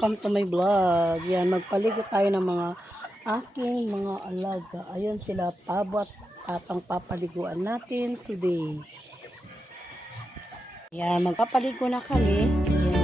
welcome to my vlog. Yan, magpaligo tayo ng mga aking mga alaga. Ayun sila, Pabo at Tatang papaliguan natin today. Yan, magpapaligo na kami. Yan.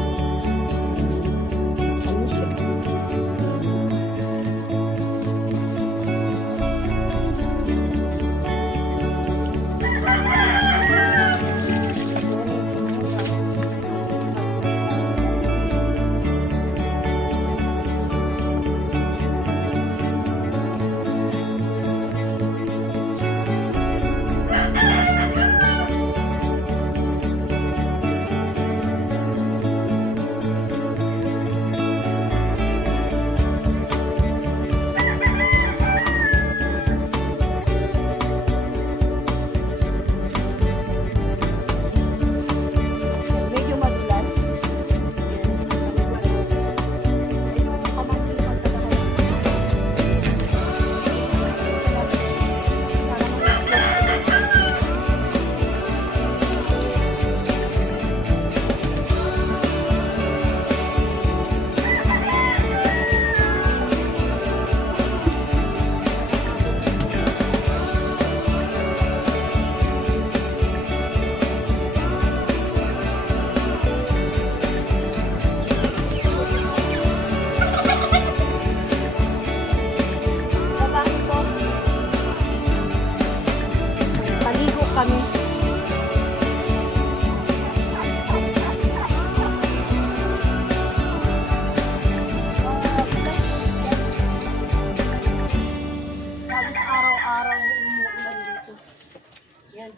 Kami. Halos araw-araw yung umuulan dito. Yan.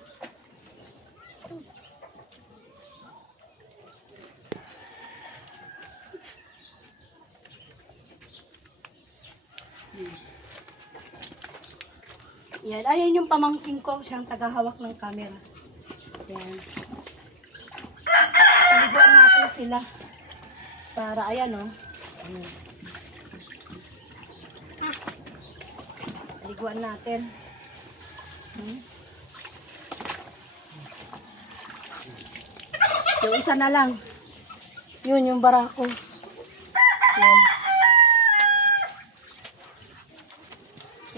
Yan, ayan yung pamangkin ko, siyang tagahawak ng camera. Yan. Paliguan natin sila. Para, ayan o. Ayan. Paliguan natin. Yung isa na lang. Yun, yung barako. Yan.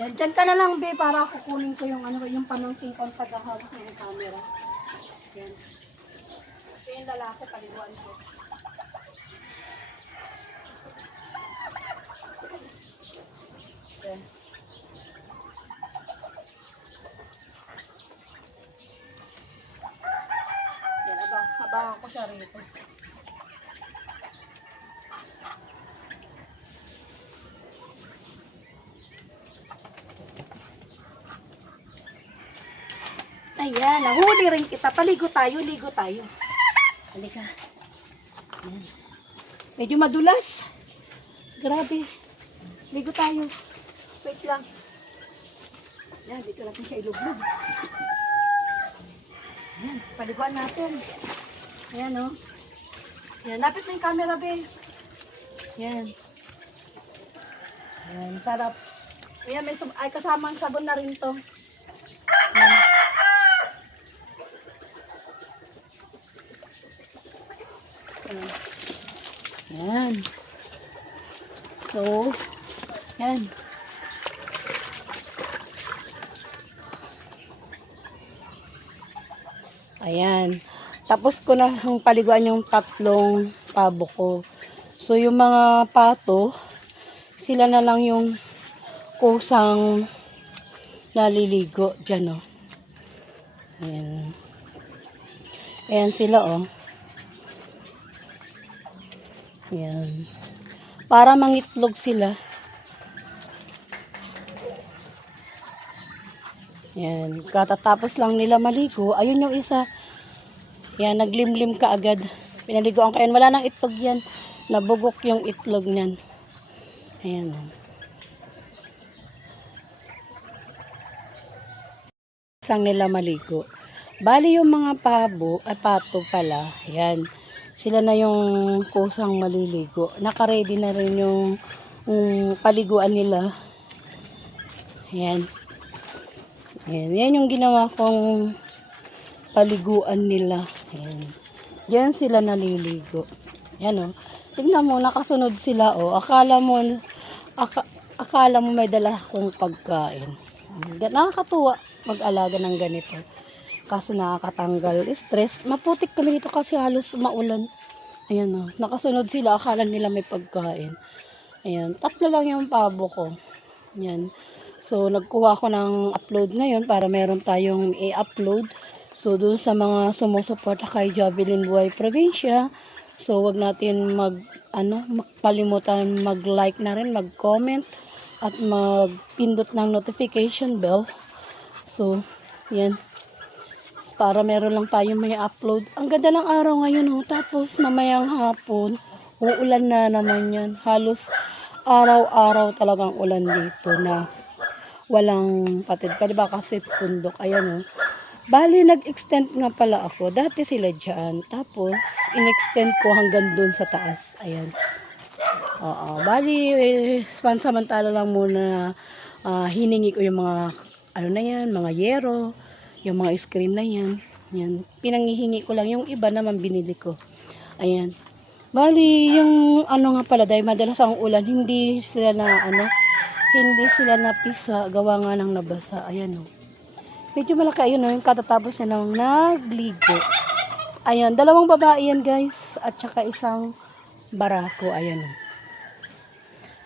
Yan, dyan ka na lang, be, para kukunin ko yung ano, yung pamangkin ko ang tagahawak ng camera. Yan. Ito yung lalaki, paliguan ko. Yan. Yan, abangan ko siya rito. Ayan, nahuli rin kita. Paligo tayo, ligo tayo. Halika. Ayan. Medyo madulas. Grabe. Ligo tayo. Wait lang. Ayan, dito natin siya ilublog. Ayan, paliguan natin. Ayan, o. Ayan, lapit na yung camera, be. Ayan. Ayan, sarap. Ayan, may ay kasamang sabon na rin to. Ayan. Yan. So, yan. Ayan. Tapos ko na ang paliguan yung tatlong pabo ko. So, yung mga pato, sila na lang yung kusang naliligo dyan, oh. Ayan. Ayan sila, oh. Yan. Para mangitlog sila. Yan. Katatapos lang nila maligo. Ayun yung isa. Yan. Naglimlim ka agad. Pinaligoan ka yan. Wala nang itlog yan. Nabugok yung itlog niyan. Ayan. Lang nila maligo. Bali yung mga pabo, pato pala. Yan. Sila na yung kusang maliligo. Naka-ready na rin yung paliguan nila. Ayan. Ayan. Yan yung ginawa kong paliguan nila. Ayan. Diyan sila naliligo. Ayan, o. Tingnan mo, nakasunod sila, oh. Akala mo may dala akong pagkain. Nakakatuwa mag-alaga ng ganito. Kasi nakakatanggal stress. Maputik kami dito kasi halos maulan. Ayan, oh. Nakasunod sila, akala nila may pagkain. Ayan, 3 lang yung pabo ko. Ayan. So, nagkuha ko ng upload ngayon para meron tayong i-upload. So, dun sa mga sumusuporta kay Jovelyn Buhay Provincia, so, wag natin magpalimutan mag-like na rin, mag-comment, at magpindot ng notification bell. So, yan. Para meron lang tayong may upload. Ang ganda ng araw ngayon, oh. Tapos, mamayang hapon, uulan na naman yan. Halos araw-araw talagang ulan dito na walang patid pa, diba? Kasi pundok, ayan, oh. Bali, nag-extend nga pala ako. Dati sila dyan. Tapos, in-extend ko hanggang dun sa taas. Ayan. Oo. Bali, pansamantala lang muna hiningi ko yung mga, na yan, mga yero, yung mga screen na yan. Yan. Pinanghihingi ko lang. Yung iba naman binili ko. Ayan. Bali, yung nga pala, dahil madalas ang ulan, hindi sila napisa, gawa nga ng nabasa. Ayan, oh. Medyo malaki, ayun, yung katatapos niya nang nagligo. Ayan, 2 babae yan, guys. At saka isang barako. Ayan.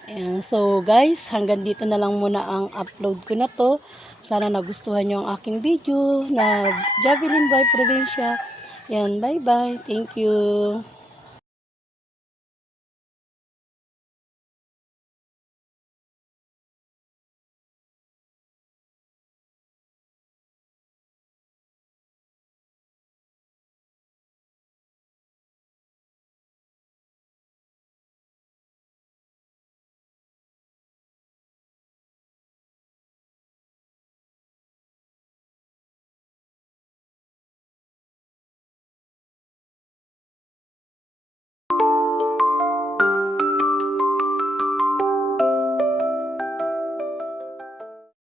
Ayan. So, guys, hanggang dito na lang muna ang upload ko na to. Sana nagustuhan nyo ang aking video na Jovelyn Buhay Provincia. Ayan, bye-bye. Thank you.